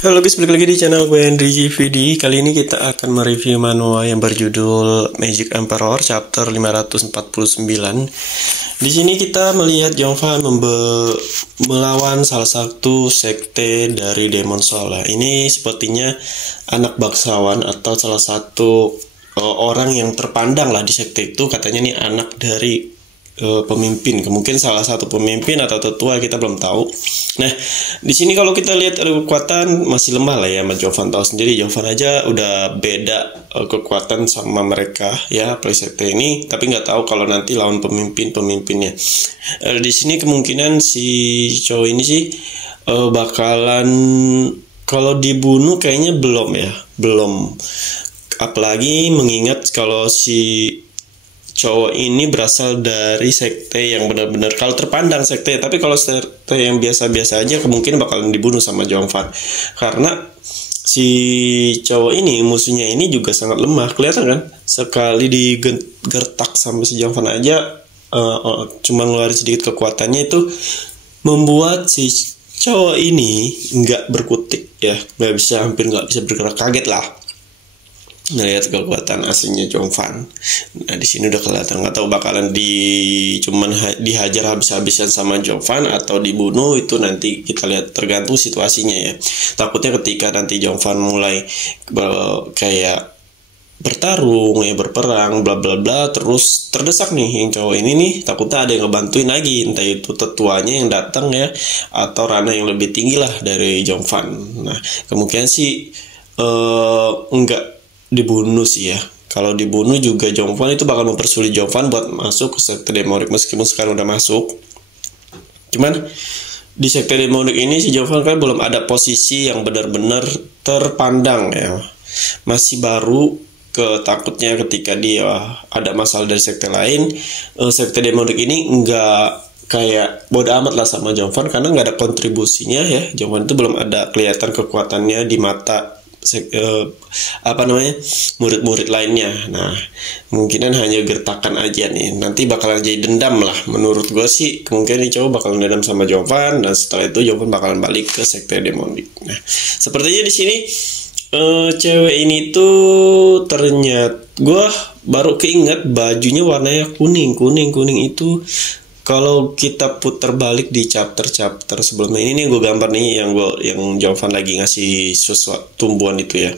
Halo guys, balik lagi di channel gue Henry GVD. Kali ini kita akan mereview manual yang berjudul Magic Emperor chapter 549. Di sini kita melihat Jovan melawan salah satu sekte dari Demon Soul. Ini sepertinya anak bangsawan atau salah satu orang yang terpandang lah di sekte itu. Katanya nih anak dari pemimpin, mungkin salah satu pemimpin atau tetua, kita belum tahu. Nah, di sini kalau kita lihat ada kekuatan masih lemah lah ya, sama Jovan tahu sendiri. Jovan aja udah beda kekuatan sama mereka ya, playsekte ini, tapi nggak tahu kalau nanti lawan pemimpinnya. Di sini kemungkinan si cowok ini sih bakalan, kalau dibunuh kayaknya belum. Apalagi mengingat kalau si cowok ini berasal dari sekte yang benar-benar kalau terpandang sekte, tapi kalau sekte yang biasa-biasa aja kemungkinan bakalan dibunuh sama Jovan, karena si cowok ini, musuhnya ini juga sangat lemah, kelihatan kan, sekali digertak sama si Jovan aja cuma ngeluarin sedikit kekuatannya, itu membuat si cowok ini nggak berkutik ya, hampir nggak bisa bergerak, kaget lah melihat kekuatan aslinya Jovan. Nah, di sini udah kelihatan, nggak tahu bakalan dihajar habis-habisan sama Jovan atau dibunuh, itu nanti kita lihat, tergantung situasinya ya. Takutnya ketika nanti Jovan mulai kayak bertarung ya, berperang bla bla bla, terus terdesak nih yang cowok ini nih, takutnya ada yang ngebantuin lagi, entah itu tetuanya yang datang ya, atau ranah yang lebih tinggi lah dari Jovan. Nah, kemungkinan sih enggak dibunuh sih ya. Kalau dibunuh juga Jovan itu bakal mempersulit Jovan buat masuk ke sekte demonik, meskipun sekarang udah masuk. Cuman di sekte demonik ini si Jovan kan belum ada posisi yang benar-benar terpandang ya. Masih baru, takutnya ketika dia ada masalah dari sekte lain, sekte demonik ini enggak kayak bodo amat lah sama Jovan, karena nggak ada kontribusinya ya. Jovan itu belum ada kelihatan kekuatannya di mata murid-murid lainnya. Nah, kemungkinan hanya gertakan aja nih, nanti bakalan jadi dendam lah. Menurut gue sih kemungkinan nih cowok bakalan dendam sama Jovan, dan setelah itu Jovan bakalan balik ke sekte demonik. Nah, sepertinya di sini cewek ini tuh ternyata gue baru keinget bajunya warnanya kuning itu. Kalau kita putar balik di chapter sebelumnya, ini gue gambar nih yang Jovan lagi ngasih sesuatu tumbuhan itu ya,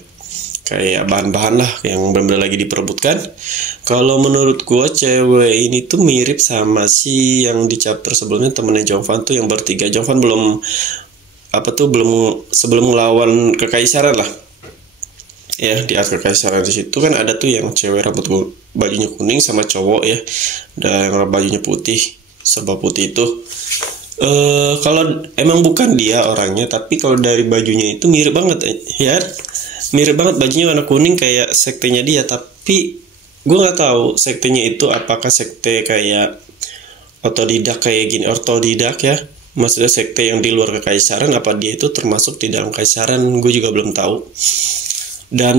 kayak bahan-bahan lah yang benar-benar lagi diperebutkan. Kalau menurut gue cewek ini tuh mirip sama si yang di chapter sebelumnya, temennya Jovan tuh yang bertiga. Jovan belum sebelum melawan kekaisaran lah ya, di art kekaisaran di situ kan ada tuh yang cewek bajunya kuning sama cowok ya, dan bajunya putih, serba putih itu. Kalau emang bukan dia orangnya, tapi kalau dari bajunya itu mirip banget ya, mirip banget bajunya warna kuning kayak sektenya dia. Tapi gue nggak tahu sektenya itu apakah sekte kayak otodidak kayak gini, ortodidak ya, maksudnya sekte yang di luar kekaisaran, apa dia itu termasuk di dalam kekaisaran, gue juga belum tahu. Dan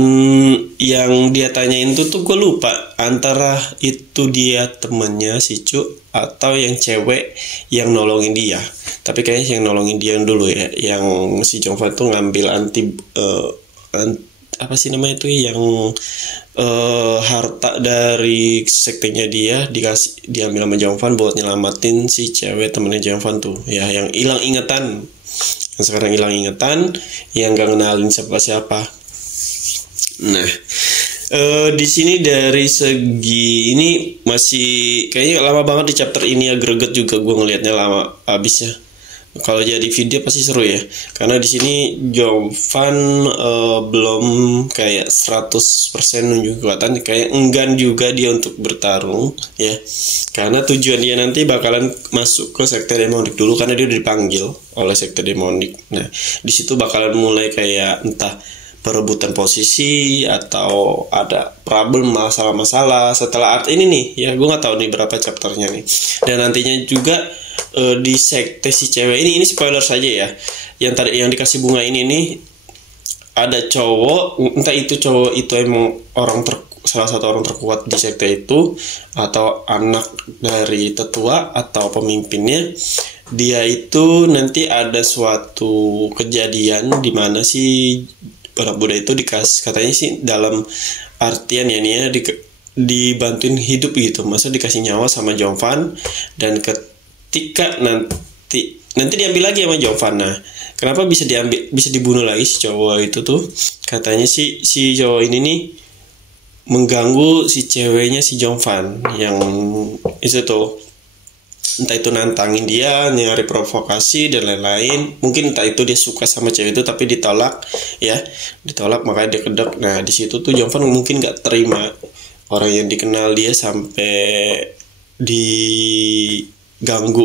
yang dia tanyain tuh gue lupa, antara itu dia temennya si Cu atau yang cewek yang nolongin dia. Tapi kayaknya yang nolongin dia dulu ya, yang si Jovan tuh ngambil apa sih namanya itu, yang harta dari sektenya dia diambil sama Jovan buat nyelamatin si cewek temennya Jovan tuh ya, yang hilang ingatan, yang sekarang hilang ingatan, yang gak kenalin siapa-siapa. Nah, di sini dari segi ini masih kayaknya lama banget di chapter ini ya, greget juga gue ngelihatnya lama habisnya. Kalau jadi video pasti seru ya, karena di sini Jovan belum kayak 100% nunjuk kekuatan, kayak enggan juga dia untuk bertarung ya, karena tujuan dia nanti bakalan masuk ke sekte demonik dulu, karena dia udah dipanggil oleh sekte demonik. Nah, di situ bakalan mulai kayak entah perebutan posisi atau ada problem, masalah-masalah setelah art ini nih ya. Gue nggak tahu nih berapa chapternya nih. Dan nantinya juga di sekte si cewek ini spoiler saja ya, yang tadi yang dikasih bunga ini nih, ada cowok, entah itu cowok itu emang salah satu orang terkuat di sekte itu, atau anak dari tetua atau pemimpinnya, dia itu nanti ada suatu kejadian di mana si anak Buddha itu dikasih, katanya sih dalam artian ya nih ya, dibantuin hidup gitu, maksud dikasih nyawa sama Jovan, dan ketika nanti diambil lagi sama Jovan. Nah, kenapa bisa dibunuh lagi si cowok itu tuh? Katanya si cowok ini nih mengganggu si ceweknya si Jovan yang itu tuh, entah itu nantangin dia, nyari provokasi dan lain-lain. Mungkin entah itu dia suka sama cewek itu tapi ditolak ya, makanya dia kedek. Nah, di situ tuh Jovan mungkin nggak terima orang yang dikenal dia sampai diganggu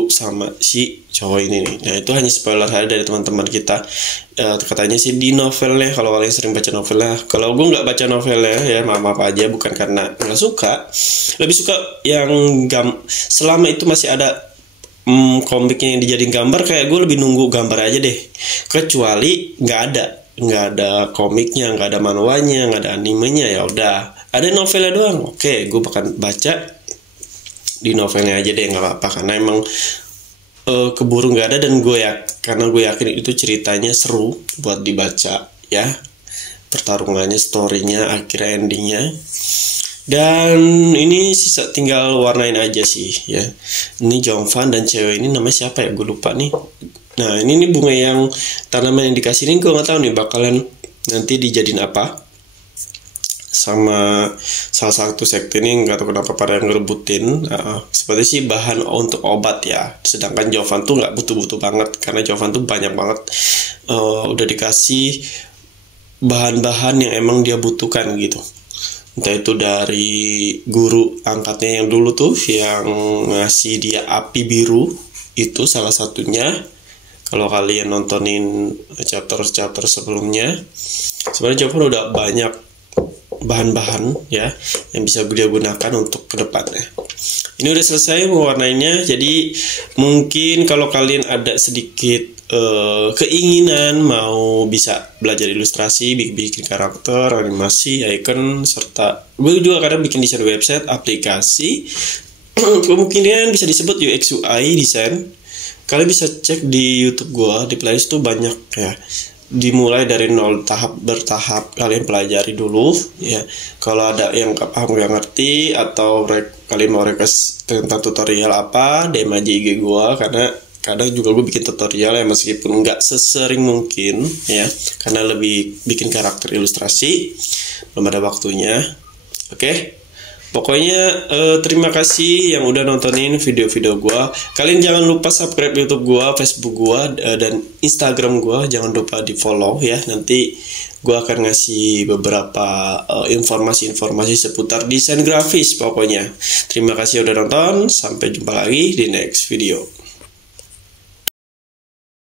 sama si cowok ini nih. Nah, itu hanya spoiler aja dari teman-teman kita. Katanya sih di novelnya, kalau kalian sering baca novelnya, kalau gue nggak baca novelnya ya maaf aja, bukan karena nggak suka, lebih suka yang selama itu masih ada komiknya yang dijadiin gambar, kayak gue lebih nunggu gambar aja deh. Kecuali nggak ada komiknya, nggak ada manhwanya, nggak ada animenya, ya udah ada novelnya doang, oke gue bakal baca di novelnya aja deh, nggak apa-apa, karena emang keburu nggak ada, dan karena gue yakin itu ceritanya seru buat dibaca ya, pertarungannya, storynya, akhirnya endingnya. Dan ini sisa tinggal warnain aja sih ya. Ini Jovan dan cewek ini namanya siapa ya, gue lupa nih. Nah, ini nih bunga yang tanaman yang dikasih ini, gue nggak tahu nih bakalan nanti dijadiin apa sama salah satu sekte ini. Nggak tahu kenapa pada yang ngerebutin. Seperti sih bahan untuk obat ya, sedangkan Jovan tuh nggak butuh banget, karena Jovan tuh banyak banget udah dikasih bahan-bahan yang emang dia butuhkan gitu, entah itu dari guru angkatnya yang dulu tuh yang ngasih dia api biru, itu salah satunya. Kalau kalian nontonin chapter sebelumnya, sebenarnya Jovan udah banyak bahan-bahan ya yang bisa dia gunakan untuk kedepannya. Ini udah selesai mewarnainya, jadi mungkin kalau kalian ada sedikit keinginan mau bisa belajar ilustrasi, bikin karakter, animasi, icon, serta gue juga kadang bikin desain website, aplikasi, kemungkinan bisa disebut UX UI desain. Kalian bisa cek di YouTube gue, di playlist tuh banyak ya. Dimulai dari nol, bertahap kalian pelajari dulu ya. Kalau ada yang paham nggak ngerti atau kalian mau request tentang tutorial apa, DM aja IG gue, karena kadang juga gue bikin tutorial ya, meskipun nggak sesering mungkin ya, karena lebih bikin karakter ilustrasi, belum ada waktunya. Oke. Pokoknya terima kasih yang udah nontonin video-video gue. Kalian jangan lupa subscribe YouTube gue, Facebook gue, dan Instagram gue. Jangan lupa di follow ya. Nanti gue akan ngasih beberapa informasi-informasi seputar desain grafis pokoknya. Terima kasih udah nonton. Sampai jumpa lagi di next video.